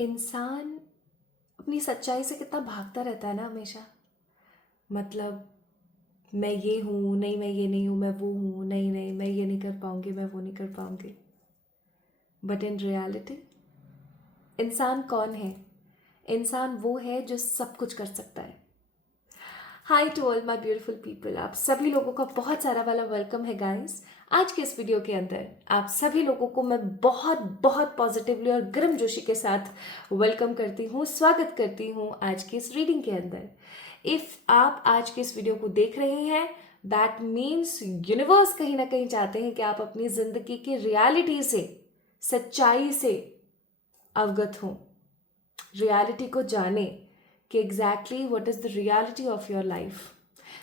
इंसान अपनी सच्चाई से कितना भागता रहता है ना हमेशा। मतलब मैं ये हूँ, नहीं मैं ये नहीं हूँ, मैं वो हूँ, नहीं नहीं मैं ये नहीं कर पाऊंगी, मैं वो नहीं कर पाऊंगी। बट इन रियलिटी इंसान कौन है? इंसान वो है जो सब कुछ कर सकता है। Hi to all my beautiful people, आप सभी लोगों का बहुत सारा वाला वेलकम है गाइस। आज के इस वीडियो के अंदर आप सभी लोगों को मैं बहुत बहुत पॉजिटिवली और गर्मजोशी के साथ वेलकम करती हूँ, स्वागत करती हूँ आज की इस रीडिंग के अंदर। इफ़ आप आज के इस वीडियो को देख रहे हैं, दैट मीन्स यूनिवर्स कहीं ना कहीं चाहते हैं कि आप अपनी ज़िंदगी की रियलिटी से, सच्चाई से अवगत हों, रियलिटी को जाने कि exactly what is the reality of your life.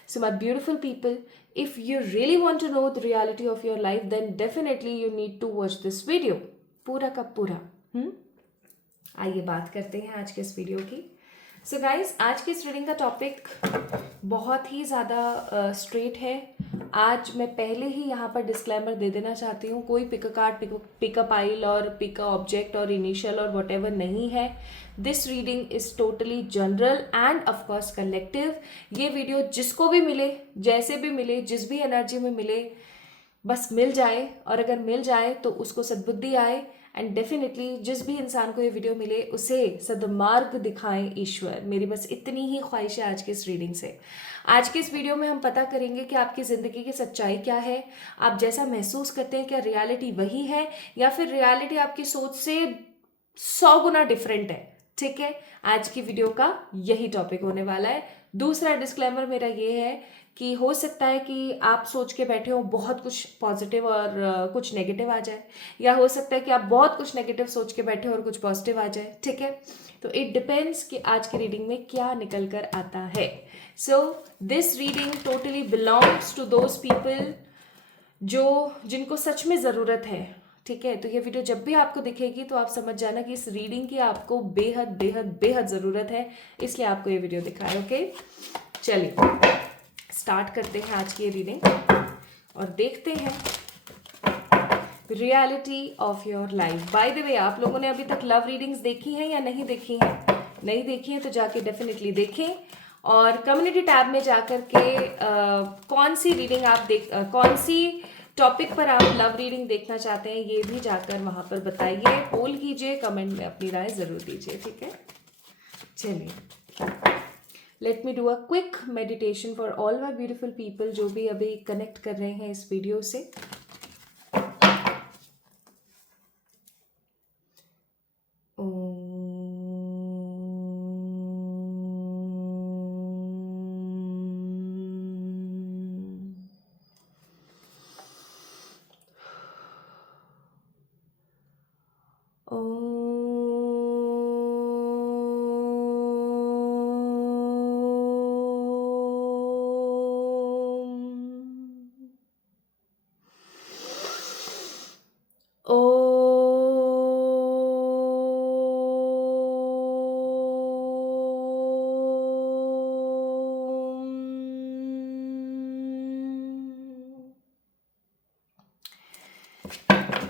So, my beautiful people, if you really want to know the reality of your life, then definitely you need to watch this video पूरा का पूरा। आइए बात करते हैं आज के इस वीडियो की। सो गाइज, आज की इस रीडिंग का टॉपिक बहुत ही ज़्यादा स्ट्रेट है। आज मैं पहले ही यहाँ पर डिस्क्लेमर दे देना चाहती हूँ, कोई pick a card, pick a pile और पिक अ ऑब्जेक्ट और इनिशियल और वट एवर नहीं है। This reading is totally general and of course collective. ये वीडियो जिसको भी मिले, जैसे भी मिले, जिस भी एनर्जी में मिले, बस मिल जाए, और अगर मिल जाए तो उसको सद्बुद्धि आए। एंड डेफिनेटली जिस भी इंसान को ये वीडियो मिले उसे सदमार्ग दिखाएं ईश्वर। मेरी बस इतनी ही ख्वाहिश है आज की इस रीडिंग से। आज के इस वीडियो में हम पता करेंगे कि आपकी ज़िंदगी की सच्चाई क्या है, आप जैसा महसूस करते हैं क्या रियलिटी वही है, या फिर रियलिटी आपकी सोच से 100 गुना डिफरेंट है। ठीक है, आज की वीडियो का यही टॉपिक होने वाला है। दूसरा डिस्क्लेमर मेरा ये है कि हो सकता है कि आप सोच के बैठे हो बहुत कुछ पॉजिटिव और कुछ नेगेटिव आ जाए, या हो सकता है कि आप बहुत कुछ नेगेटिव सोच के बैठे हो और कुछ पॉजिटिव आ जाए। ठीक है, तो इट डिपेंड्स कि आज की रीडिंग में क्या निकल कर आता है। So this reading totally belongs to those people जिनको सच में ज़रूरत है। ठीक है, तो ये वीडियो जब भी आपको दिखेगी तो आप समझ जाना कि इस रीडिंग की आपको बेहद बेहद बेहद ज़रूरत है, इसलिए आपको ये वीडियो दिखा है। ओके, चलिए स्टार्ट करते हैं आज की ये रीडिंग और देखते हैं reality of your life. By the way, आप लोगों ने अभी तक लव रीडिंग्स देखी हैं या नहीं देखी हैं? नहीं देखी हैं तो जाके डेफिनेटली देखें, और कम्युनिटी टैब में जाकर के कौन सी रीडिंग आप कौन सी टॉपिक पर आप लव रीडिंग देखना चाहते हैं ये भी जाकर वहां पर बताइए, पोल कीजिए, कमेंट में अपनी राय जरूर दीजिए। ठीक है, चलिए let me do a quick meditation for all my beautiful people जो भी अभी कनेक्ट कर रहे हैं इस वीडियो से।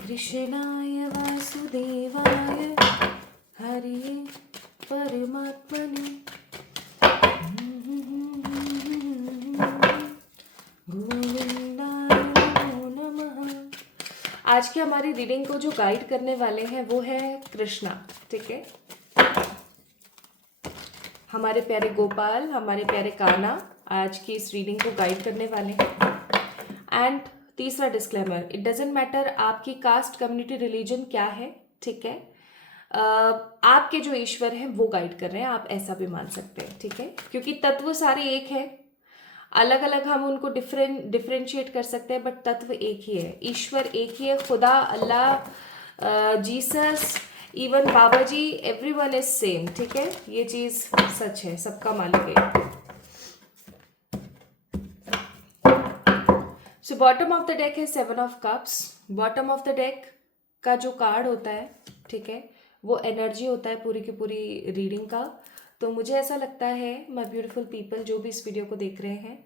कृष्णाय वासुदेवाय हरे परमात्मने गोविंदाय नमो नमः। आज की हमारी रीडिंग को जो गाइड करने वाले हैं वो है कृष्णा। ठीक है, हमारे प्यारे गोपाल, हमारे प्यारे कान्हा आज की इस रीडिंग को गाइड करने वाले हैं। एंड तीसरा डिस्क्लेमर, इट डजेंट मैटर आपकी कास्ट, कम्युनिटी, रिलीजन क्या है। ठीक है, आपके जो ईश्वर हैं वो गाइड कर रहे हैं, आप ऐसा भी मान सकते हैं। ठीक है, क्योंकि तत्व सारे एक है, अलग अलग हम उनको डिफरेंशिएट कर सकते हैं, बट तत्व एक ही है, ईश्वर एक ही है। खुदा, Allah, Jesus, even Baba ji, everyone is same. ठीक है, ये चीज सच है, सबका मालिक है। So bottom of the deck है 7 of cups. Bottom of the deck का जो कार्ड होता है, ठीक है, वो एनर्जी होता है पूरी की पूरी रीडिंग का। तो मुझे ऐसा लगता है माय ब्यूटीफुल पीपल जो भी इस वीडियो को देख रहे हैं,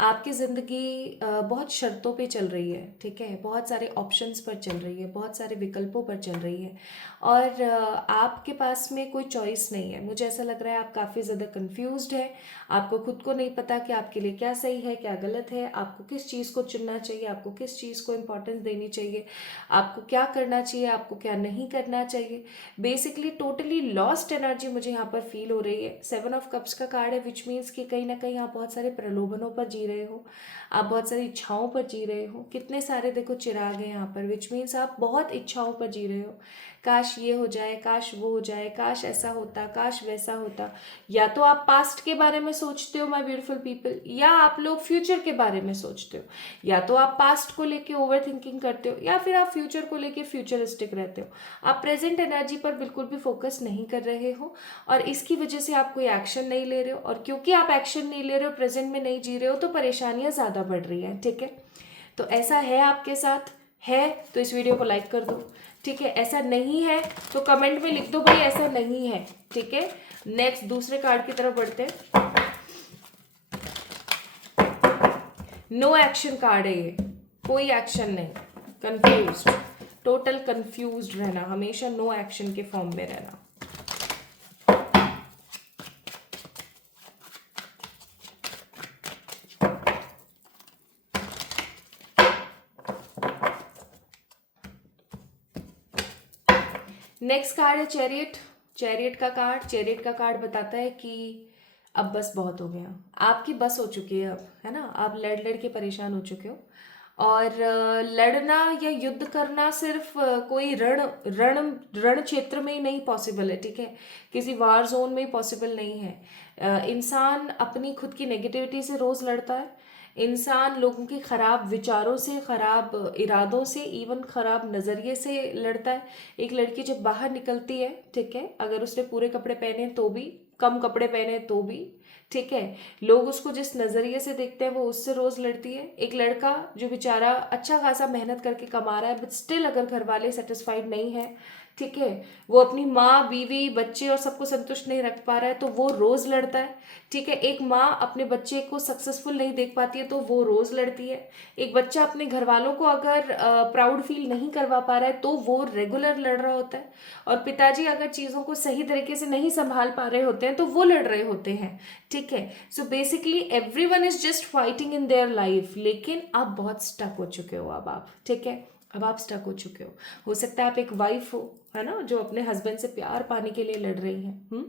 आपकी ज़िंदगी बहुत शर्तों पे चल रही है, ठीक है, बहुत सारे ऑप्शंस पर चल रही है, बहुत सारे विकल्पों पर चल रही है, और आपके पास में कोई चॉइस नहीं है। मुझे ऐसा लग रहा है आप काफ़ी ज़्यादा कंफ्यूज्ड है, आपको खुद को नहीं पता कि आपके लिए क्या सही है क्या गलत है, आपको किस चीज़ को चुनना चाहिए, आपको किस चीज़ को इम्पोर्टेंस देनी चाहिए, आपको क्या करना चाहिए, आपको क्या नहीं करना चाहिए। बेसिकली टोटली लॉस्ट एनर्जी मुझे यहाँ पर फील हो रही है। 7 ऑफ कप्स का कार्ड है, विच मीन्स कि कहीं ना कहीं आप बहुत सारे प्रलोभनों पर जी रहे हो, आप बहुत सारी इच्छाओं पर जी रहे हो। कितने सारे देखो चिराग हैं यहाँ पर, विच मीन्स आप बहुत इच्छाओं पर जी रहे हो। काश ये हो जाए, काश वो हो जाए, काश ऐसा होता, काश वैसा होता। या तो आप पास्ट के बारे में सोचते हो माय ब्यूटीफुल पीपल, या आप लोग फ्यूचर के बारे में सोचते हो। या तो आप पास्ट को लेके ओवर थिंकिंग करते हो, या फिर आप फ्यूचर को लेके फ्यूचरिस्टिक रहते हो। आप प्रेजेंट एनर्जी पर बिल्कुल भी फोकस नहीं कर रहे हो, और इसकी वजह से आप कोई एक्शन नहीं ले रहे हो। और क्योंकि आप एक्शन नहीं ले रहे हो, प्रेजेंट में नहीं जी रहे हो, तो परेशानियां ज़्यादा बढ़ रही हैं, ठीक है। तो ऐसा है आपके साथ, है तो इस वीडियो को लाइक कर दो, ठीक है। ऐसा नहीं है तो कमेंट में लिख दो भाई ऐसा नहीं है, ठीक है। नेक्स्ट दूसरे कार्ड की तरफ बढ़ते हैं। नो एक्शन कार्ड है ये, कोई एक्शन नहीं, कंफ्यूज्ड, टोटल कंफ्यूज्ड रहना, हमेशा नो एक्शन के फॉर्म में रहना। नेक्स्ट कार्ड है चैरियट। चैरियट का कार्ड, चैरियट का कार्ड बताता है कि अब बस बहुत हो गया, आपकी बस हो चुकी है अब, है ना। आप लड़ लड़ के परेशान हो चुके हो, और लड़ना या युद्ध करना सिर्फ कोई रण रण रण क्षेत्र में ही नहीं पॉसिबल है, ठीक है। किसी वार जोन में ही पॉसिबल नहीं है। इंसान अपनी खुद की नेगेटिविटी से रोज लड़ता है। इंसान लोगों की खराब विचारों से, खराब इरादों से, इवन खराब नज़रिए से लड़ता है। एक लड़की जब बाहर निकलती है, ठीक है, अगर उसने पूरे कपड़े पहने तो भी, कम कपड़े पहने तो भी, ठीक है, लोग उसको जिस नज़रिए से देखते हैं वो उससे रोज लड़ती है। एक लड़का जो बेचारा अच्छा खासा मेहनत करके कमा रहा है, बट स्टिल अगर घर वाले सेटिस्फाइड नहीं है, ठीक है, वो अपनी माँ बीवी बच्चे और सबको संतुष्ट नहीं रख पा रहा है, तो वो रोज लड़ता है, ठीक है। एक माँ अपने बच्चे को सक्सेसफुल नहीं देख पाती है, तो वो रोज लड़ती है। एक बच्चा अपने घर वालों को अगर प्राउड फील नहीं करवा पा रहा है, तो वो रेगुलर लड़ रहा होता है। और पिताजी अगर चीज़ों को सही तरीके से नहीं संभाल पा रहे होते हैं, तो वो लड़ रहे होते हैं, ठीक है। So basically everyone is just fighting in their life, लेकिन आप बहुत स्टक हो चुके हो अब आप, ठीक है। अब आप स्टक हो चुके हो सकता है आप एक वाइफ हो, है ना, जो अपने हस्बैंड से प्यार पाने के लिए लड़ रही हैं।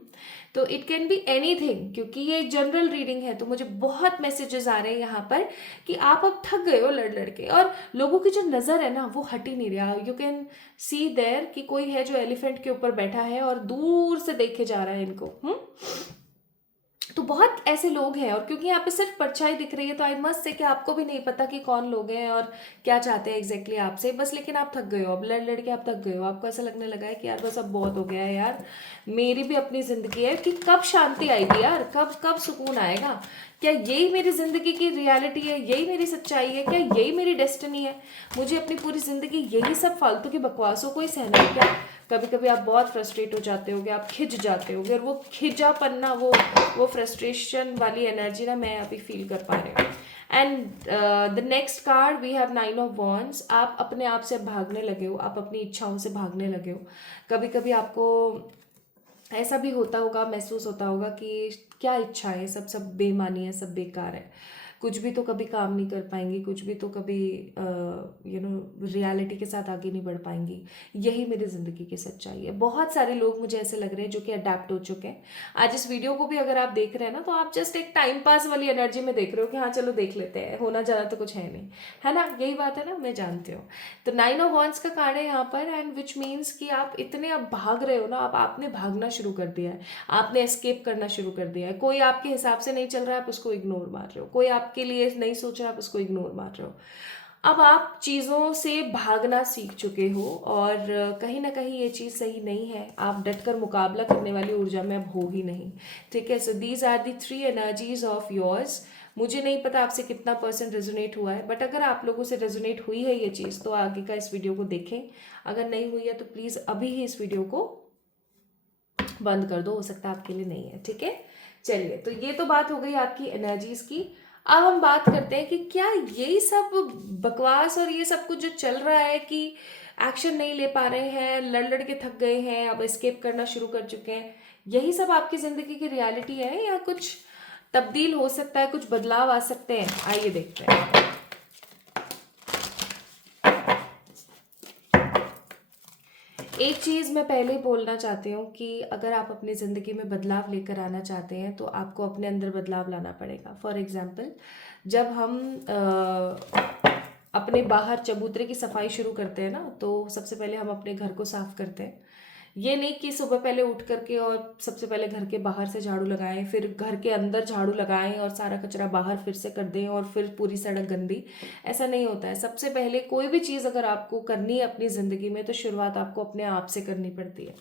तो इट कैन बी एनीथिंग, क्योंकि ये एक जनरल रीडिंग है, तो मुझे बहुत मैसेजेस आ रहे हैं यहाँ पर कि आप अब थक गए हो लड़ लड़ के, और लोगों की जो नज़र है ना वो हट ही नहीं रहा। यू कैन सी देयर कि कोई है जो एलिफेंट के ऊपर बैठा है और दूर से देखे जा रहा है इनको। तो बहुत ऐसे लोग हैं, और क्योंकि यहाँ पे सिर्फ परछाई दिख रही है, तो आई मस्ट से कि आपको भी नहीं पता कि कौन लोग हैं और क्या चाहते हैं एग्जैक्टली आपसे, बस। लेकिन आप थक गए हो, अब लड़ लड़ के आप थक गए हो, आपको ऐसा लगने लगा है कि यार बस अब बहुत हो गया है यार, मेरी भी अपनी जिंदगी है, कि कब शांति आएगी यार, कब कब सुकून आएगा, क्या यही मेरी जिंदगी की रियलिटी है, यही मेरी सच्चाई है, क्या यही मेरी डेस्टिनी है, मुझे अपनी पूरी जिंदगी यही सब फालतू की बकवासों को ही सहना है क्या। कभी कभी आप बहुत फ्रस्ट्रेट हो जाते होगे, आप खिंच जाते होगे, और वो खिंचापन ना, वो फ्रस्ट्रेशन वाली एनर्जी ना मैं अभी फील कर पा रही हूँ। And the next card we have 9 of wands. आप अपने आप से भागने लगे हो, आप अपनी इच्छाओं से भागने लगे हो। कभी कभी आपको ऐसा भी होता होगा, महसूस होता होगा कि क्या इच्छा है, सब बेमानी है, सब बेकार है, कुछ भी तो कभी काम नहीं कर पाएंगी, कुछ भी तो कभी रियलिटी के साथ आगे नहीं बढ़ पाएंगी, यही मेरी ज़िंदगी की सच्चाई है। बहुत सारे लोग मुझे ऐसे लग रहे हैं जो कि अडेप्ट हो चुके हैं। आज इस वीडियो को भी अगर आप देख रहे हैं ना, तो आप जस्ट एक टाइम पास वाली एनर्जी में देख रहे हो कि हाँ चलो देख लेते हैं, होना जाना तो कुछ है नहीं, है ना, यही बात है ना, मैं जानती हूँ। तो 9 ऑफ वॉन्ड्स का कार्ड है यहाँ पर, एंड विच मीन्स कि आप इतने अब भाग रहे हो ना, अब आपने भागना शुरू कर दिया है, आपने एस्केप करना शुरू कर दिया है। कोई आपके हिसाब से नहीं चल रहा है, आप उसको इग्नोर मार रहे हो, कोई आपके लिए नहीं सोच रहा है, आप उसको इग्नोर मार रहे हो। अब आप चीज़ों से भागना सीख चुके हो, और कहीं ना कहीं ये चीज़ सही नहीं है, आप डटकर मुकाबला करने वाली ऊर्जा में अब हो ही नहीं, ठीक है। So these are the 3 energies of yours. मुझे नहीं पता आपसे कितना % रेजोनेट हुआ है, बट अगर आप लोगों से रेजोनेट हुई है ये चीज़, तो आगे का इस वीडियो को देखें। अगर नहीं हुई है तो प्लीज़ अभी ही इस वीडियो को बंद कर दो, हो सकता है आपके लिए नहीं है, ठीक है। चलिए, तो ये तो बात हो गई आपकी एनर्जीज की। अब हम बात करते हैं कि क्या यही सब बकवास और ये सब कुछ जो चल रहा है कि एक्शन नहीं ले पा रहे हैं, लड़ लड़ के थक गए हैं, अब एस्केप करना शुरू कर चुके हैं, यही सब आपकी ज़िंदगी की रियलिटी है या कुछ तब्दील हो सकता है, कुछ बदलाव आ सकते हैं? आइए देखते हैं। एक चीज़ मैं पहले ही बोलना चाहती हूँ कि अगर आप अपनी ज़िंदगी में बदलाव लेकर आना चाहते हैं तो आपको अपने अंदर बदलाव लाना पड़ेगा। फॉर एग्ज़ाम्पल, जब हम अपने बाहर चबूतरे की सफाई शुरू करते हैं ना, तो सबसे पहले हम अपने घर को साफ करते हैं। ये नहीं कि सुबह पहले उठ करके और सबसे पहले घर के बाहर से झाड़ू लगाएं, फिर घर के अंदर झाड़ू लगाएं और सारा कचरा बाहर फिर से कर दें और फिर पूरी सड़क गंदी। ऐसा नहीं होता है। सबसे पहले कोई भी चीज़ अगर आपको करनी है अपनी ज़िंदगी में तो शुरुआत आपको अपने आप से करनी पड़ती है।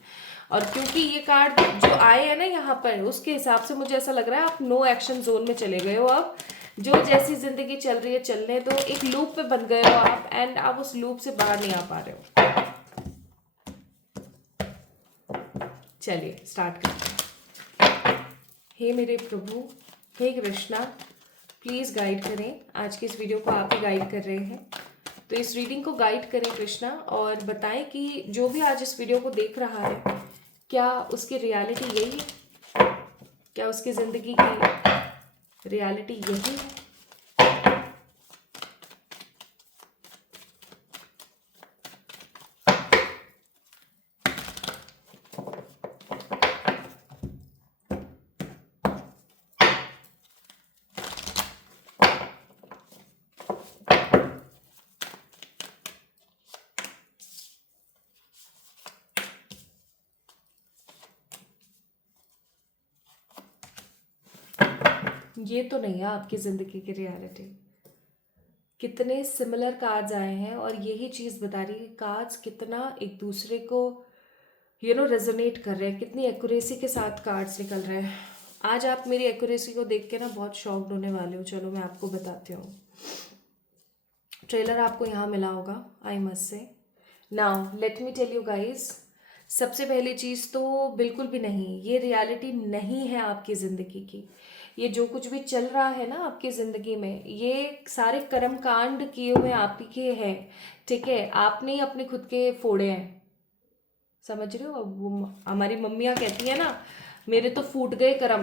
और क्योंकि ये कार्ड जो आए हैं ना यहाँ पर, उसके हिसाब से मुझे ऐसा लग रहा है आप नो एक्शन जोन में चले गए हो। अब जो जैसी ज़िंदगी चल रही है चलने दो, एक लूप पे बन गए हो आप, एंड आप उस लूप से बाहर नहीं आ पा रहे हो। चलिए स्टार्ट करते हैं। हे मेरे प्रभु, हे कृष्णा, प्लीज़ गाइड करें। आज की इस वीडियो को आप ही गाइड कर रहे हैं, तो इस रीडिंग को गाइड करें कृष्णा, और बताएं कि जो भी आज इस वीडियो को देख रहा है क्या उसकी रियलिटी यही है, क्या उसकी ज़िंदगी की रियलिटी यही है। ये तो नहीं है आपकी ज़िंदगी की रियलिटी। कितने सिमिलर कार्ड्स आए हैं और यही चीज़ बता रही है कार्ड्स कितना एक दूसरे को रेजोनेट कर रहे हैं, कितनी एक्यूरेसी के साथ कार्ड्स निकल रहे हैं। आज आप मेरी एक्यूरेसी को देख के ना बहुत शॉक्ड होने वाले हो। चलो मैं आपको बताती हूँ। ट्रेलर आपको यहाँ मिला होगा, I must say. Now let me tell you guys, सबसे पहली चीज़ तो बिल्कुल भी नहीं, ये रियलिटी नहीं है आपकी ज़िंदगी की। ये जो कुछ भी चल रहा है ना आपकी ज़िंदगी में, ये सारे कर्म कांड किए हुए आप ही के हैं, ठीक है? आपने ही अपने खुद के फोड़े हैं, समझ रहे हो? अब वो हमारी मम्मियाँ कहती है ना, मेरे तो फूट गए कर्म,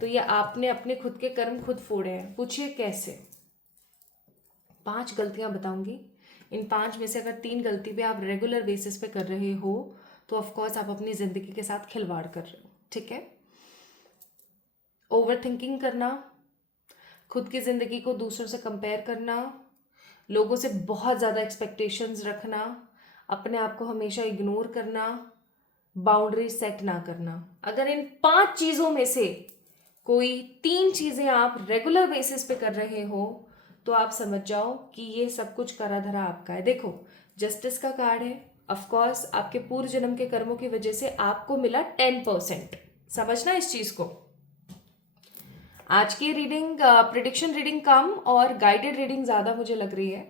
तो ये आपने अपने खुद के कर्म खुद फोड़े हैं। पूछिए कैसे? 5 गलतियां बताऊंगी, इन 5 में से अगर 3 गलती भी आप रेगुलर बेसिस पे कर रहे हो तो ऑफ कोर्स आप अपनी ज़िंदगी के साथ खिलवाड़ कर रहे हो, ठीक है? ओवर थिंकिंग करना, खुद की ज़िंदगी को दूसरों से कंपेयर करना, लोगों से बहुत ज़्यादा एक्सपेक्टेशंस रखना, अपने आप को हमेशा इग्नोर करना, बाउंड्री सेट ना करना। अगर इन 5 चीज़ों में से कोई 3 चीज़ें आप रेगुलर बेसिस पे कर रहे हो तो आप समझ जाओ कि ये सब कुछ करा धरा आपका है। देखो, जस्टिस का कार्ड है, ऑफ कोर्स आपके पूर्व जन्म के कर्मों की वजह से आपको मिला 10%। समझना इस चीज़ को। आज की रीडिंग प्रिडिक्शन रीडिंग कम और गाइडेड रीडिंग ज़्यादा मुझे लग रही है।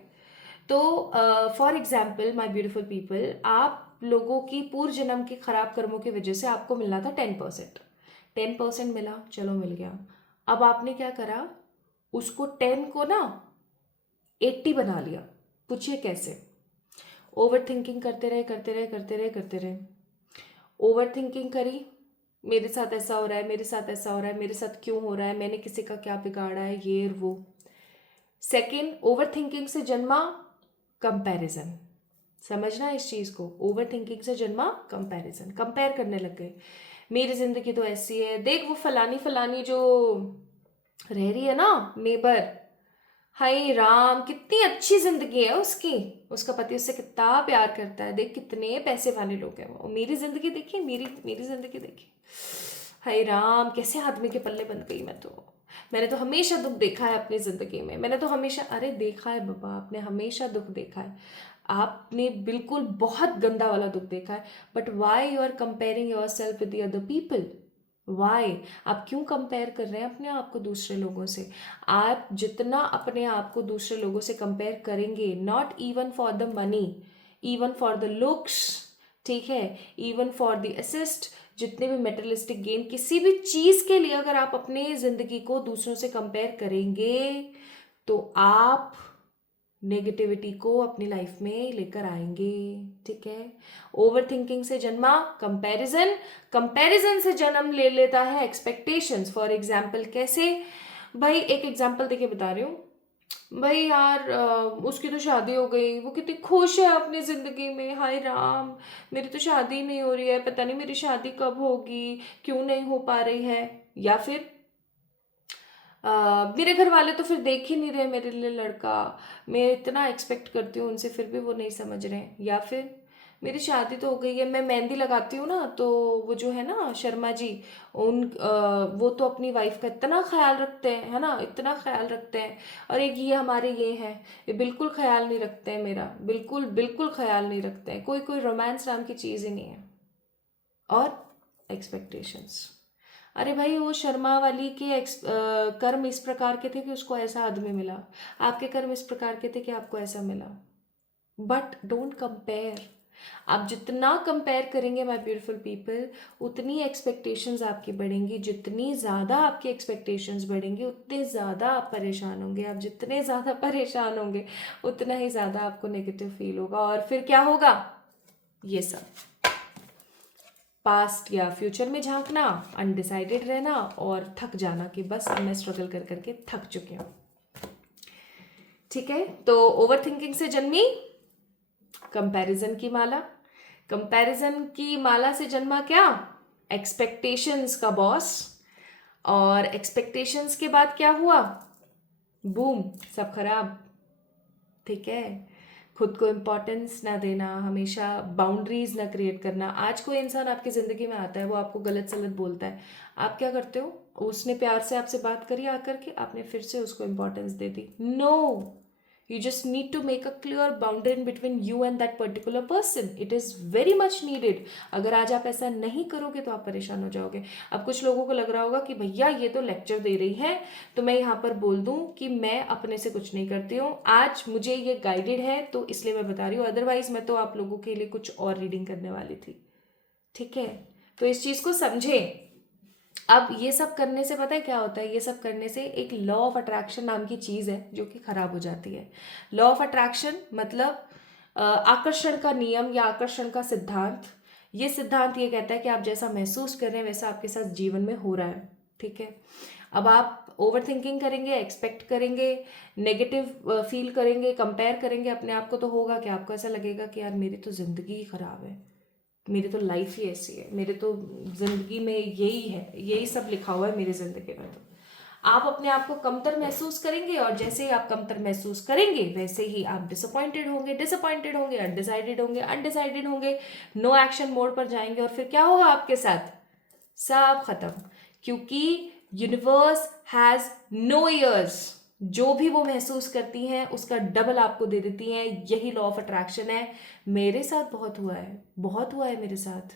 तो for example my beautiful people, आप लोगों की पूर्व जन्म के खराब कर्मों की वजह से आपको मिलना था 10%। 10% मिला, चलो मिल गया। अब आपने क्या करा, उसको 10 को ना 80 बना लिया। पूछिए कैसे? ओवर थिंकिंग करते रहे करते रहे करते रहे करते रहे। ओवर थिंकिंग करी, मेरे साथ ऐसा हो रहा है, मेरे साथ ऐसा हो रहा है, मेरे साथ क्यों हो रहा है, मैंने किसी का क्या बिगाड़ा है, ये वो। सेकेंड, ओवर थिंकिंग से जन्मा कंपैरिजन। समझना इस चीज़ को, ओवर थिंकिंग से जन्मा कंपैरिजन। कंपेयर करने लग गए, मेरी ज़िंदगी तो ऐसी है, देख वो फलानी फलानी जो रह रही है ना नेबर, हाय राम कितनी अच्छी जिंदगी है उसकी, उसका पति उससे कितना प्यार करता है, देख कितने पैसे वाले लोग हैं वो, और मेरी जिंदगी देखिए, मेरी मेरी जिंदगी देखिए, हाय राम कैसे आदमी के पल्ले बन गई मैं तो। मैंने तो हमेशा दुख देखा है अपनी ज़िंदगी में, मैंने तो हमेशा, अरे देखा है बाबा, आपने हमेशा दुख देखा है, आपने बिल्कुल बहुत गंदा वाला दुख देखा है। But why you are comparing your self with the other people? Why? आप क्यों कंपेयर कर रहे हैं अपने आप को दूसरे लोगों से? आप जितना अपने आप को दूसरे लोगों से कंपेयर करेंगे, not even for the money, even for the looks, ठीक है, इवन फॉर द असिस्ट, जितने भी मेटेरियलिस्टिक गेन, किसी भी चीज़ के लिए अगर आप अपने ज़िंदगी को दूसरों से कंपेयर करेंगे तो आप नेगेटिविटी को अपनी लाइफ में लेकर आएंगे। ठीक है। ओवर थिंकिंग से जन्मा कंपैरिजन, कंपैरिजन से जन्म ले लेता है एक्सपेक्टेशंस। फॉर एग्जाम्पल कैसे? भाई एक एग्जाम्पल देके बता रही हूँ। भाई यार उसकी तो शादी हो गई, वो कितनी खुश है अपनी ज़िंदगी में, हाय राम मेरी तो शादी नहीं हो रही है, पता नहीं मेरी शादी कब होगी, क्यों नहीं हो पा रही है। या फिर मेरे घर वाले तो फिर देख ही नहीं रहे मेरे लिए लड़का, मैं इतना एक्सपेक्ट करती हूँ उनसे फिर भी वो नहीं समझ रहे हैं। या फिर मेरी शादी तो हो गई है, मैं मेहंदी लगाती हूँ ना, तो वो जो है ना शर्मा जी, वो तो अपनी वाइफ का इतना ख्याल रखते हैं, है ना, इतना ख्याल रखते हैं। और एक ये हमारे ये हैं, ये बिल्कुल ख्याल नहीं रखते हैं मेरा, बिल्कुल बिल्कुल ख्याल नहीं रखते हैं, कोई कोई रोमांस नाम की चीज़ ही नहीं है। और एक्सपेक्टेशंस, अरे भाई वो शर्मा वाली के कर्म इस प्रकार के थे कि उसको ऐसा आदमी मिला, आपके कर्म इस प्रकार के थे कि आपको ऐसा मिला। But don't compare. आप जितना कंपेयर करेंगे माय ब्यूटीफुल पीपल, उतनी एक्सपेक्टेशंस आपकी बढ़ेंगी। जितनी ज़्यादा आपकी एक्सपेक्टेशंस बढ़ेंगी उतने ज़्यादा आप परेशान होंगे। आप जितने ज़्यादा परेशान होंगे उतना ही ज़्यादा आपको नेगेटिव फील होगा। और फिर क्या होगा? ये सब पास्ट या फ्यूचर में झांकना, अनडिसाइडेड रहना और थक जाना कि बस अब मैं स्ट्रगल कर करके थक चुकी हूँ। ठीक है। तो ओवर थिंकिंग से जन्मी कंपैरिजन की माला, कंपैरिजन की माला से जन्मा क्या? एक्सपेक्टेशंस का बॉस। और एक्सपेक्टेशंस के बाद क्या हुआ? बूम, सब खराब। ठीक है। खुद को इम्पोर्टेंस ना देना, हमेशा बाउंड्रीज ना क्रिएट करना। आज कोई इंसान आपकी ज़िंदगी में आता है, वो आपको गलत सलत बोलता है, आप क्या करते हो? उसने प्यार से आपसे बात करी आकर के, आपने फिर से उसको इम्पोर्टेंस दे दी। No, you just need to make a clear boundary in between you and that particular person. It is very much needed. अगर आज आप ऐसा नहीं करोगे तो आप परेशान हो जाओगे। अब कुछ लोगों को लग रहा होगा कि भैया ये तो लेक्चर दे रही है, तो मैं यहाँ पर बोल दूँ कि मैं अपने से कुछ नहीं करती हूँ, आज मुझे ये गाइडेड है तो इसलिए मैं बता रही हूँ, अदरवाइज मैं तो आप लोगों के लिए कुछ और रीडिंग करने वाली थी। ठीक है। तो इस चीज़ को समझें। अब ये सब करने से पता है क्या होता है? ये सब करने से एक लॉ ऑफ अट्रैक्शन नाम की चीज़ है जो कि खराब हो जाती है। लॉ ऑफ अट्रैक्शन मतलब आकर्षण का नियम या आकर्षण का सिद्धांत। ये सिद्धांत ये कहता है कि आप जैसा महसूस कर रहे हैं वैसा आपके साथ जीवन में हो रहा है। ठीक है। अब आप ओवर थिंकिंग करेंगे, एक्सपेक्ट करेंगे, नेगेटिव फील करेंगे, कंपेयर करेंगे अपने आप को, तो होगा कि आपको ऐसा लगेगा कि यार मेरी तो ज़िंदगी ही खराब है, मेरी तो लाइफ ही ऐसी है, मेरे तो जिंदगी में यही है, यही सब लिखा हुआ है मेरी जिंदगी में। तो आप अपने आप को कमतर महसूस करेंगे और जैसे ही आप कमतर महसूस करेंगे वैसे ही आप डिसअपॉइंटेड होंगे, डिसअपॉइंटेड होंगे, अनडिसाइडेड होंगे, अनडिसाइडेड होंगे, नो एक्शन मोड पर जाएंगे। और फिर क्या होगा आपके साथ? सब खत्म। क्योंकि यूनिवर्स हैज नो ईयर्स। जो भी वो महसूस करती हैं उसका डबल आपको दे देती हैं। यही लॉ ऑफ अट्रैक्शन है। मेरे साथ बहुत हुआ है, बहुत हुआ है मेरे साथ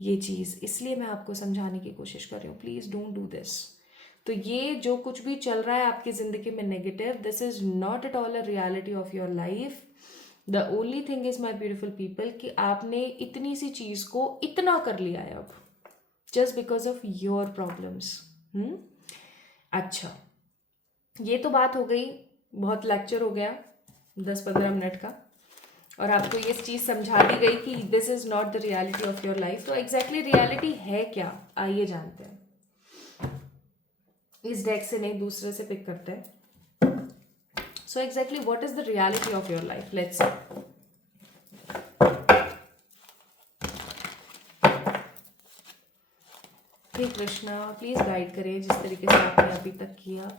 ये चीज़, इसलिए मैं आपको समझाने की कोशिश कर रही हूँ, प्लीज़ डोंट डू दिस। तो ये जो कुछ भी चल रहा है आपकी ज़िंदगी में negative, this is not at all a reality of your life. The only thing is my beautiful people कि आपने इतनी सी चीज़ को इतना कर लिया है अब, just because of your problems. अच्छा, ये तो बात हो गई, बहुत लेक्चर हो गया 10-15 मिनट का, और आपको ये चीज़ समझा दी गई कि this is not the reality of your life. तो एग्जैक्टली रियलिटी है क्या, आइए जानते हैं। इस डेक से नहीं, दूसरे से पिक करते हैं। So exactly what is the reality of your life, let's see. हे कृष्णा, प्लीज गाइड करें जिस तरीके से आपने अभी तक किया।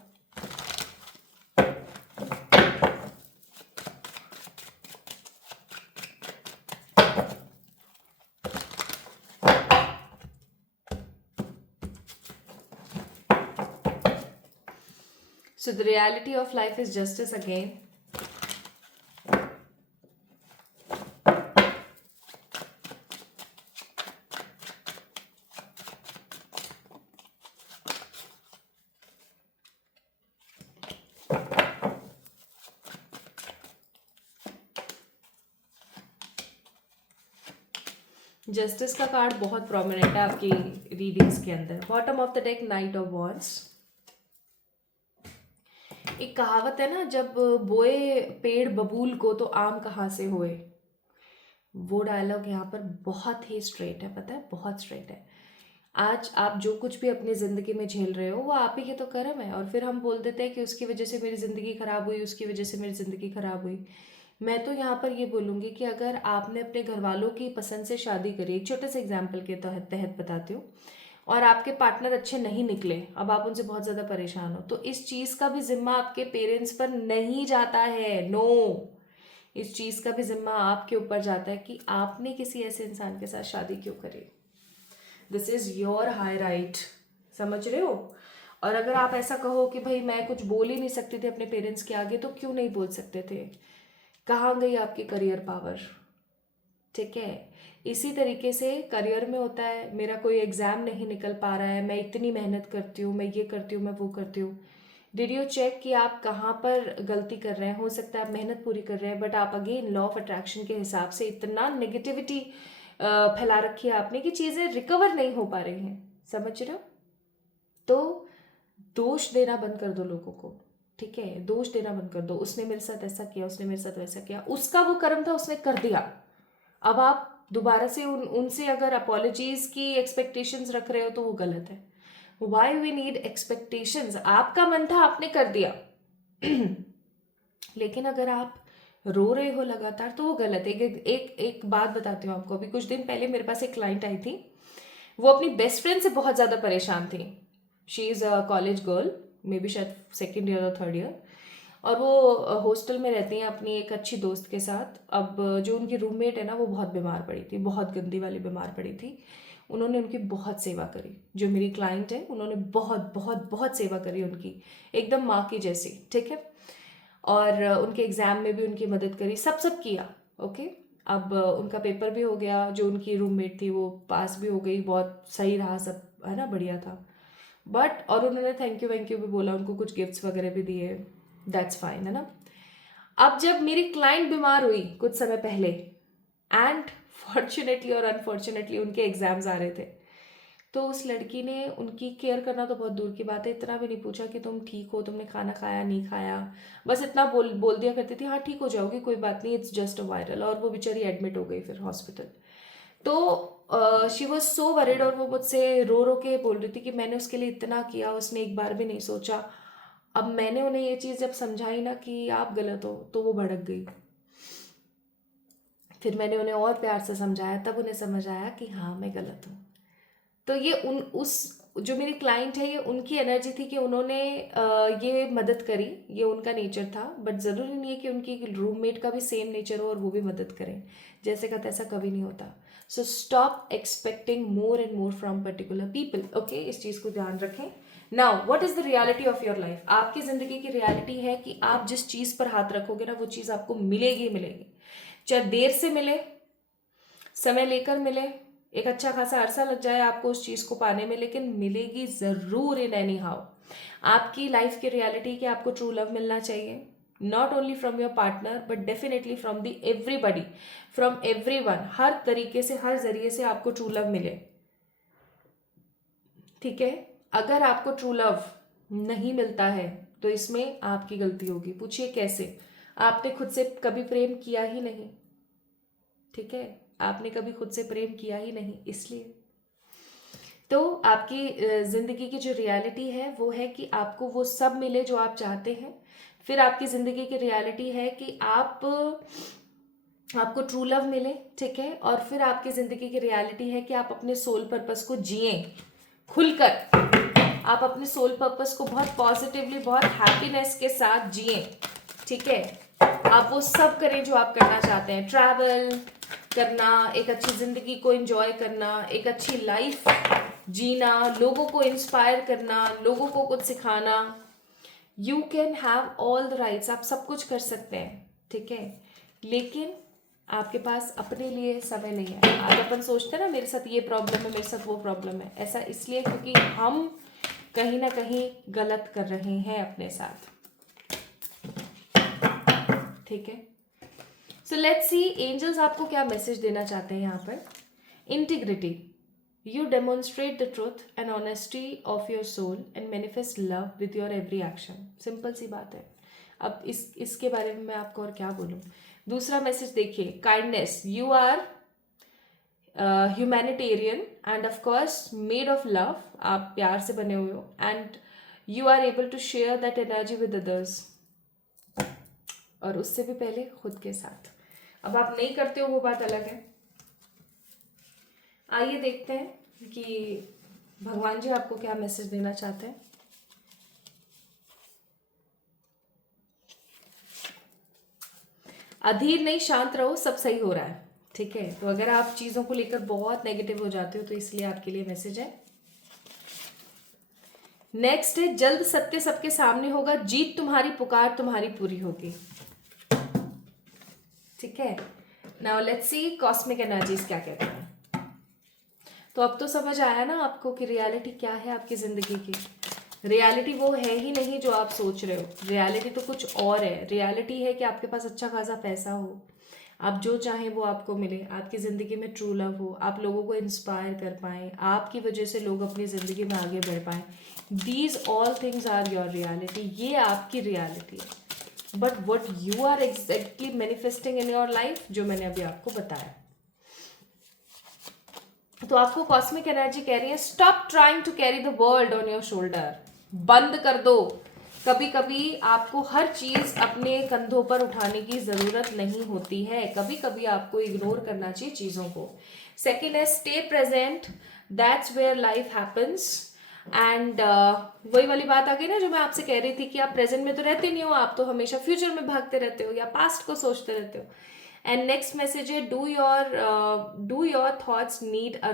So the reality of life is justice again. Justice का कार्ड बहुत प्रोमिनेंट है आपकी रीडिंग्स के अंदर। Bottom of the deck night of wands. एक कहावत है ना, जब बोए पेड़ बबूल को तो आम कहाँ से होए। वो डायलॉग यहाँ पर बहुत ही स्ट्रेट है, पता है, बहुत स्ट्रेट है। आज आप जो कुछ भी अपनी ज़िंदगी में झेल रहे हो वो आप ही के तो कर्म है, और फिर हम बोल देते हैं कि उसकी वजह से मेरी ज़िंदगी ख़राब हुई, उसकी वजह से मेरी ज़िंदगी ख़राब हुई। मैं तो यहाँ पर ये बोलूँगी कि अगर आपने अपने घर वालों की पसंद से शादी करी, एक छोटे से एग्जाम्पल के तहत बताती हूँ, और आपके पार्टनर अच्छे नहीं निकले, अब आप उनसे बहुत ज़्यादा परेशान हो, तो इस चीज़ का भी जिम्मा आपके पेरेंट्स पर नहीं जाता है। नो, इस चीज़ का भी जिम्मा आपके ऊपर जाता है कि आपने किसी ऐसे इंसान के साथ शादी क्यों करी। This is your high right, समझ रहे हो। और अगर आप ऐसा कहो कि भाई मैं कुछ बोल ही नहीं सकती थी अपने पेरेंट्स के आगे, तो क्यों नहीं बोल सकते थे। कहाँ गई आपकी करियर पावर। ठीक है, इसी तरीके से करियर में होता है, मेरा कोई एग्ज़ाम नहीं निकल पा रहा है, मैं इतनी मेहनत करती हूँ, मैं ये करती हूँ, मैं वो करती हूँ। डिड यू चेक कि आप कहाँ पर गलती कर रहे हैं। हो सकता है आप मेहनत पूरी कर रहे हैं, बट आप अगेन लॉ ऑफ अट्रैक्शन के हिसाब से इतना नेगेटिविटी फैला रखी है आपने कि चीज़ें रिकवर नहीं हो पा रही हैं। समझ रहे हो। तो दोष देना बंद कर दो लोगों को। ठीक है, दोष देना बंद कर दो। उसने मेरे साथ ऐसा किया, उसने मेरे साथ वैसा किया, उसका वो कर्म था, उसने कर दिया। अब आप दोबारा से उनसे अगर अपॉलॉजीज की एक्सपेक्टेशंस रख रहे हो तो वो गलत है। Why we need expectations. आपका मन था, आपने कर दिया लेकिन अगर आप रो रहे हो लगातार तो वो गलत है। एक बात बताती हूँ आपको। अभी कुछ दिन पहले मेरे पास एक क्लाइंट आई थी, वो अपनी बेस्ट फ्रेंड से बहुत ज़्यादा परेशान थी। She is a college girl, may be शायद सेकेंड ईयर और थर्ड ईयर, और वो हॉस्टल में रहती हैं अपनी एक अच्छी दोस्त के साथ। अब जो उनकी रूममेट है ना, वो बहुत बीमार पड़ी थी, बहुत गंदी वाली बीमार पड़ी थी। उन्होंने उनकी बहुत सेवा करी, जो मेरी क्लाइंट है, उन्होंने बहुत बहुत बहुत सेवा करी उनकी, एकदम माँ की जैसी। ठीक है, और उनके एग्ज़ाम में भी उनकी मदद करी, सब सब किया। ओके, अब उनका पेपर भी हो गया, जो उनकी रूममेट थी वो पास भी हो गई, बहुत सही रहा सब, है ना, बढ़िया था। बट और उन्होंने थैंक यू भी बोला, उनको कुछ गिफ्ट्स वगैरह भी दिए, दैट्स फाइन, है ना। अब जब मेरी क्लाइंट बीमार हुई कुछ समय पहले, एंड फॉर्चुनेटली और अनफॉर्चुनेटली उनके एग्जाम्स आ रहे थे, तो उस लड़की ने उनकी केयर करना तो बहुत दूर की बात है, इतना भी नहीं पूछा कि तुम ठीक हो, तुमने खाना खाया नहीं खाया, बस इतना बोल दिया करती थी, हाँ ठीक हो जाओगी, कोई बात नहीं, इट्स जस्ट अ वायरल। और वो बेचारी एडमिट हो गई फिर हॉस्पिटल। तो शी वॉज सो वरिड, और वो मुझसे रो रो के बोल रही थी कि मैंने उसके लिए इतना किया, उसने एक बार भी नहीं सोचा। अब मैंने उन्हें ये चीज़ जब समझाई ना कि आप गलत हो, तो वो भड़क गई। फिर मैंने उन्हें और प्यार से समझाया, तब उन्हें समझ आया कि हाँ मैं गलत हूँ। तो ये जो मेरी क्लाइंट है, ये उनकी एनर्जी थी कि उन्होंने ये मदद करी, ये उनका नेचर था। बट ज़रूरी नहीं है कि उनकी रूममेट का भी सेम नेचर हो और वो भी मदद करें, जैसे का तैसा कभी नहीं होता। So stop expecting more and more from particular people. Okay, इस चीज़ को ध्यान रखें। Now what is the reality of your life. आपकी ज़िंदगी की रियलिटी है कि आप जिस चीज़ पर हाथ रखोगे ना, वो चीज़ आपको मिलेगी मिलेगी, चाहे देर से मिले, समय लेकर मिले, एक अच्छा खासा अरसा लग जाए आपको उस चीज़ को पाने में, लेकिन मिलेगी ज़रूर इन एनी हाउ। आपकी लाइफ की रियलिटी कि आपको ट्रू लव मिलना चाहिए, not only from your partner but definitely from the everybody, from everyone, हर तरीके से, हर जरिए से आपको ट्रू लव मिले। ठीक है, अगर आपको ट्रू लव नहीं मिलता है तो इसमें आपकी गलती होगी। पूछिए कैसे। आपने खुद से कभी प्रेम किया ही नहीं। ठीक है, आपने कभी खुद से प्रेम किया ही नहीं, इसलिए। तो आपकी ज़िंदगी की जो रियलिटी है वो है कि आपको वो सब मिले जो आप चाहते हैं। फिर आपकी ज़िंदगी की रियलिटी है कि आपको ट्रू लव मिले। ठीक है, और फिर आपकी ज़िंदगी की रियलिटी है कि आप अपने सोल पर्पस को जिए खुलकर। आप अपने सोल पर्पस को बहुत पॉजिटिवली, बहुत हैप्पीनेस के साथ जिए। ठीक है, आप वो सब करें जो आप करना चाहते हैं। ट्रैवल करना, एक अच्छी ज़िंदगी को एंजॉय करना, एक अच्छी लाइफ जीना, लोगों को इंस्पायर करना, लोगों को कुछ सिखाना। You can have all the rights, आप सब कुछ कर सकते हैं। ठीक है, लेकिन आपके पास अपने लिए समय नहीं है। आप अपन सोचते हैं ना, मेरे साथ ये प्रॉब्लम है, मेरे साथ वो प्रॉब्लम है। ऐसा इसलिए क्योंकि हम कहीं ना कहीं गलत कर रहे हैं अपने साथ। ठीक है, सो लेट्स सी एंजल्स आपको क्या मैसेज देना चाहते हैं यहाँ पर। Integrity, you demonstrate the truth and honesty of your soul and manifest love with your every action. Simple सी बात है. अब इसके बारे में मैं आपको और क्या बोलूँ. दूसरा मैसेज देखिए, kindness, you are humanitarian and of course made of love, आप प्यार से बने हुए हो, and you are able to share that energy with others, और उससे भी पहले खुद के साथ. अब आप नहीं करते हो वो बात अलग है. आइए देखते हैं कि भगवान जी आपको क्या मैसेज देना चाहते हैं. अधीर नहीं, शांत रहो, सब सही हो रहा है. ठीक है, तो अगर आप चीज़ों को लेकर बहुत नेगेटिव हो जाते हो तो इसलिए आपके लिए मैसेज है. नेक्स्ट है, जल्द सत्य सबके सामने होगा, जीत तुम्हारी, पुकार तुम्हारी पूरी होगी. ठीक है, now let's see cosmic energies क्या कहते हैं. तो अब तो समझ आया ना आपको कि रियलिटी क्या है आपकी ज़िंदगी की. रियलिटी वो है ही नहीं जो आप सोच रहे हो. रियलिटी तो कुछ और है. रियलिटी है कि आपके पास अच्छा खासा पैसा हो, आप जो चाहें वो आपको मिले, आपकी ज़िंदगी में ट्रू लव हो, आप लोगों को इंस्पायर कर पाएँ, आपकी वजह से लोग अपनी ज़िंदगी में आगे बढ़ पाएँ. These all things are your reality. ये आपकी रियलिटी है. But what you are exactly manifesting in your life, जो मैंने अभी आपको बताया. तो आपको कॉस्मिक एनर्जी कह रही है, stop trying to carry the world on your shoulder. बंद कर दो. कभी कभी आपको हर चीज अपने कंधों पर उठाने की जरूरत नहीं होती है. कभी कभी आपको इग्नोर करना चाहिए चीजों को. सेकेंड है, stay present, that's where life happens. And वही वाली बात आ गई ना जो मैं आपसे कह रही थी कि आप प्रेजेंट में तो रहते नहीं हो, आप तो हमेशा फ्यूचर में भागते रहते हो या पास्ट को सोचते रहते हो. एंड नेक्स्ट मैसेज है, do your thoughts need a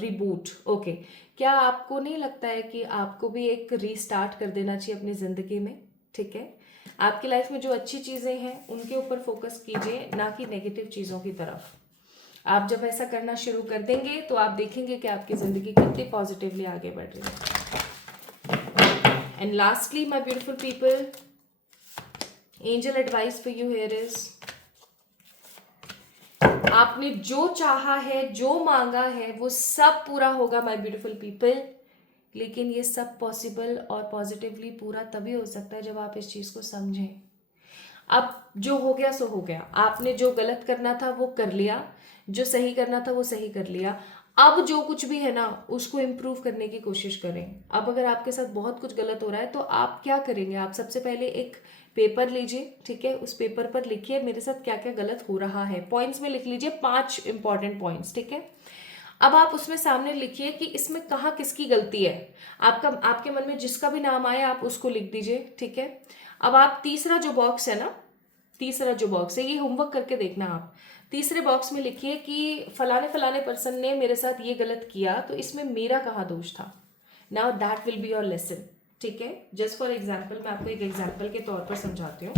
reboot. Okay, क्या आपको नहीं लगता है कि आपको भी एक रीस्टार्ट कर देना चाहिए अपनी ज़िंदगी में. ठीक है, आपकी लाइफ में जो अच्छी चीज़ें हैं उनके ऊपर फोकस कीजिए, ना कि नेगेटिव चीज़ों की तरफ. आप जब ऐसा करना शुरू कर देंगे तो आप देखेंगे कि आपकी ज़िंदगी कितनी पॉजिटिवली आगे बढ़ रही है. And lastly my beautiful people, angel advice for you here is, आपने जो चाहा है, जो मांगा है, वो सब पूरा होगा माय ब्यूटीफुल पीपल. लेकिन ये सब पॉसिबल और पॉजिटिवली पूरा तभी हो सकता है जब आप इस चीज़ को समझें. अब जो हो गया सो हो गया. आपने जो गलत करना था वो कर लिया, जो सही करना था वो सही कर लिया. अब जो कुछ भी है ना उसको इम्प्रूव करने की कोशिश करें. अब अगर आपके साथ बहुत कुछ गलत हो रहा है तो आप क्या करेंगे, आप सबसे पहले एक पेपर लीजिए. ठीक है, उस पेपर पर लिखिए मेरे साथ क्या क्या गलत हो रहा है. पॉइंट्स में लिख लीजिए 5 इंपॉर्टेंट पॉइंट्स. ठीक है, अब आप उसमें सामने लिखिए कि इसमें कहाँ किसकी गलती है. आपके मन में जिसका भी नाम आए आप उसको लिख दीजिए. ठीक है, अब आप तीसरा जो बॉक्स है ना, तीसरा जो बॉक्स है, ये होमवर्क करके देखना. आप तीसरे बॉक्स में लिखिए कि फलाने फलाने पर्सन ने मेरे साथ ये गलत किया, तो इसमें मेरा कहाँ दोष था. Now that will be your lesson. ठीक है, जस्ट फॉर एग्जाम्पल मैं आपको एक एग्जाम्पल के तौर पर समझाती हूँ.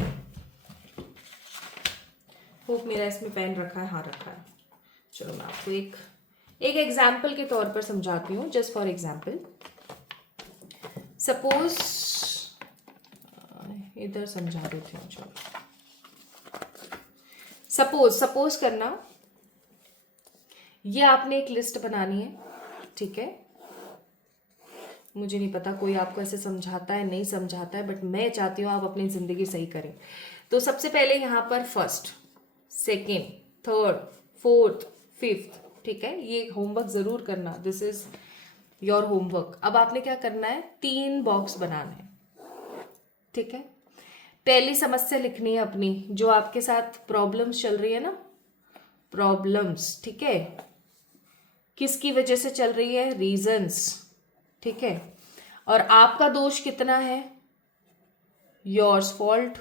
होप मेरा इसमें पेन रखा है. हाँ रखा है. चलो मैं आपको एक एग्जाम्पल के तौर पर समझाती हूँ. जस्ट फॉर एग्जाम्पल, सपोज इधर समझा देती हूँ. चलो सपोज करना, ये आपने एक लिस्ट बनानी है. ठीक है, मुझे नहीं पता कोई आपको ऐसे समझाता है नहीं समझाता है, बट मैं चाहती हूँ आप अपनी ज़िंदगी सही करें. तो सबसे पहले यहाँ पर first, second, third, fourth, fifth. ठीक है, ये होमवर्क ज़रूर करना. This is your homework. अब आपने क्या करना है, 3 बॉक्स बनाना है. ठीक है, पहली समस्या लिखनी है अपनी, जो आपके साथ प्रॉब्लम्स चल रही है ना, प्रॉब्लम्स. ठीक है, किसकी वजह से चल रही है, रीजंस. ठीक है, और आपका दोष कितना है, योर्स फॉल्ट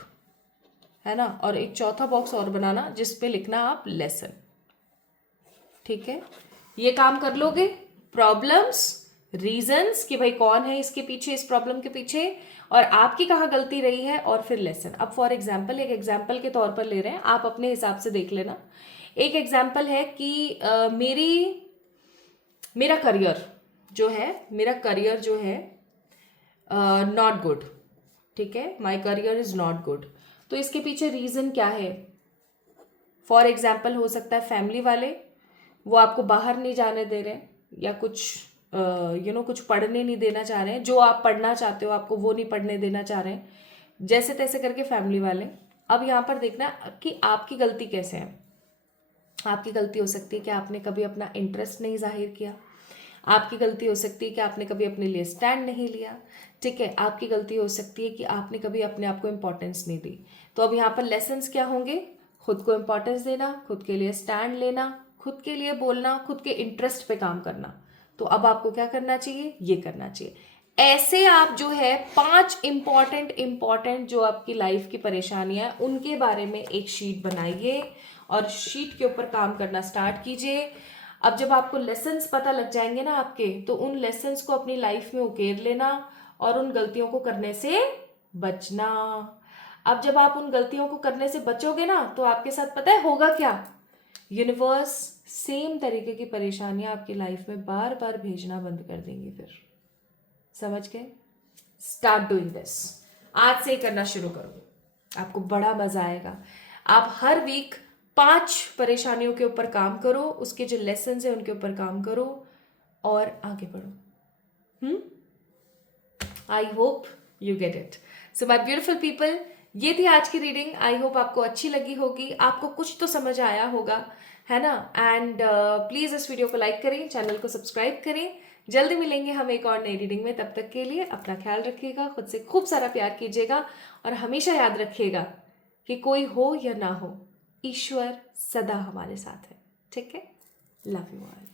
है ना. और एक चौथा बॉक्स और बनाना जिस पे लिखना आप लेसन. ठीक है, ये काम कर लोगे. प्रॉब्लम्स, रीजंस कि भाई कौन है इसके पीछे, इस प्रॉब्लम के पीछे, और आपकी कहाँ गलती रही है, और फिर लेसन. अब फॉर एग्जाम्पल, एक एग्जाम्पल के तौर पर ले रहे हैं, आप अपने हिसाब से देख लेना. एक एग्जाम्पल है कि मेरा करियर जो है नॉट गुड. ठीक है, my career is not good. तो इसके पीछे रीजन क्या है. फॉर एग्जाम्पल हो सकता है फैमिली वाले, वो आपको बाहर नहीं जाने दे रहे, या कुछ कुछ पढ़ने नहीं देना चाह रहे हैं, जो आप पढ़ना चाहते हो आपको वो नहीं पढ़ने देना चाह रहे हैं, जैसे तैसे करके फैमिली वाले। अब यहाँ पर देखना कि आपकी गलती कैसे है। आपकी गलती हो सकती है कि आपने कभी अपना इंटरेस्ट नहीं जाहिर किया, आपकी गलती हो सकती है कि आपने कभी अपने लिए स्टैंड नहीं लिया, ठीक है, आपकी गलती हो सकती है कि आपने कभी अपने आप को इम्पोर्टेंस नहीं दी। तो अब यहाँ पर लेसन्स क्या होंगे? खुद को इम्पोर्टेंस देना, खुद के लिए स्टैंड लेना, खुद के लिए बोलना, खुद के इंटरेस्ट पे काम करना। तो अब आपको क्या करना चाहिए? ये करना चाहिए। ऐसे आप जो है 5 इंपॉर्टेंट जो आपकी लाइफ की परेशानियां हैं उनके बारे में एक शीट बनाइए और शीट के ऊपर काम करना स्टार्ट कीजिए। अब जब आपको लेसन्स पता लग जाएंगे ना आपके, तो उन लेसन्स को अपनी लाइफ में उकेर लेना और उन गलतियों को करने से बचना। अब जब आप उन गलतियों को करने से बचोगे ना, तो आपके साथ पता है होगा क्या? यूनिवर्स सेम तरीके की परेशानियां आपकी लाइफ में बार बार भेजना बंद कर देंगी। फिर समझ गए? स्टार्ट डूइंग दिस, आज से ही करना शुरू करो, आपको बड़ा मजा आएगा। आप हर वीक 5 परेशानियों के ऊपर काम करो, उसके जो लेसन है उनके ऊपर काम करो और आगे बढ़ो। I hope you get it. So my beautiful people, ये थी आज की रीडिंग। आई होप आपको अच्छी लगी होगी, आपको कुछ तो समझ आया होगा, है ना? एंड प्लीज़ इस वीडियो को लाइक करें, चैनल को सब्सक्राइब करें। जल्दी मिलेंगे हम एक और नई रीडिंग में। तब तक के लिए अपना ख्याल रखिएगा, खुद से खूब सारा प्यार कीजिएगा और हमेशा याद रखिएगा कि कोई हो या ना हो, ईश्वर सदा हमारे साथ है। ठीक है? Love you all.